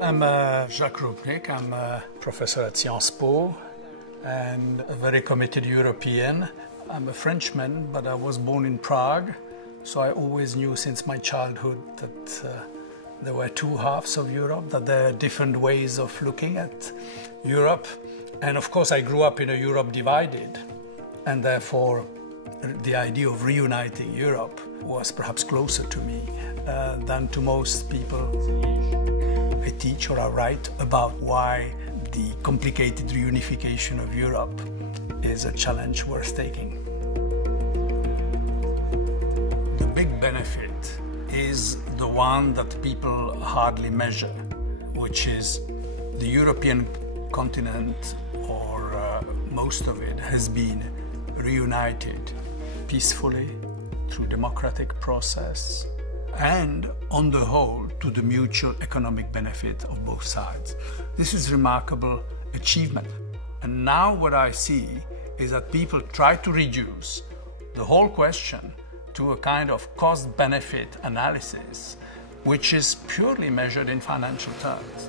I'm Jacques Rupnik. I'm a professor at Sciences Po and a very committed European. I'm a Frenchman, but I was born in Prague, so I always knew since my childhood that there were two halves of Europe, that there are different ways of looking at Europe. And of course, I grew up in a Europe divided, and therefore the idea of reuniting Europe was perhaps closer to me than to most people. I teach or I write about why the complicated reunification of Europe is a challenge worth taking. The big benefit is the one that people hardly measure, which is the European continent, or most of it, has been reunited peacefully through democratic process and on the whole to the mutual economic benefit of both sides. This is remarkable achievement. And now what I see is that people try to reduce the whole question to a kind of cost-benefit analysis, which is purely measured in financial terms.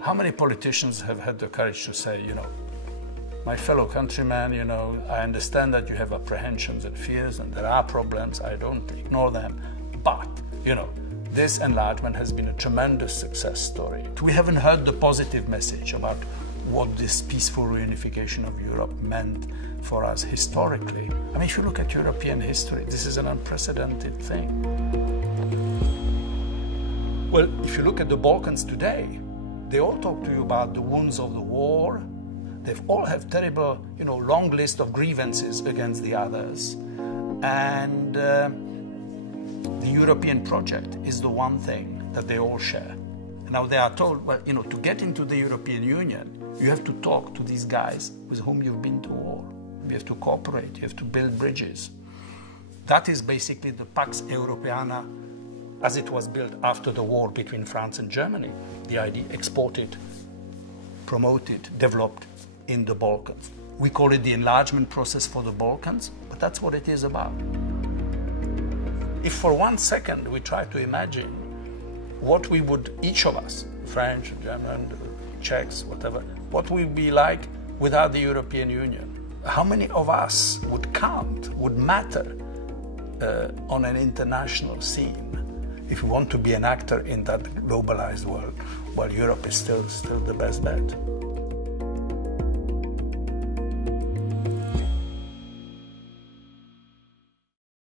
How many politicians have had the courage to say, my fellow countrymen, I understand that you have apprehensions and fears and there are problems, I don't ignore them, but, this enlargement has been a tremendous success story. We haven't heard the positive message about what this peaceful reunification of Europe meant for us historically. I mean, if you look at European history, this is an unprecedented thing. Well, if you look at the Balkans today, they all talk to you about the wounds of the war. They all have terrible, long list of grievances against the others. And the European project is the one thing that they all share. And now they are told, well, to get into the European Union, you have to talk to these guys with whom you've been to war. You have to cooperate, you have to build bridges. That is basically the Pax Europiana as it was built after the war between France and Germany. The idea exported, promoted, developed in the Balkans. We call it the enlargement process for the Balkans, but that's what it is about. If for 1 second we try to imagine what we would, each of us, French, German, Czechs, whatever, what we would be like without the European Union, how many of us would count, would matter on an international scene? If we want to be an actor in that globalized world, well, Europe is still the best bet.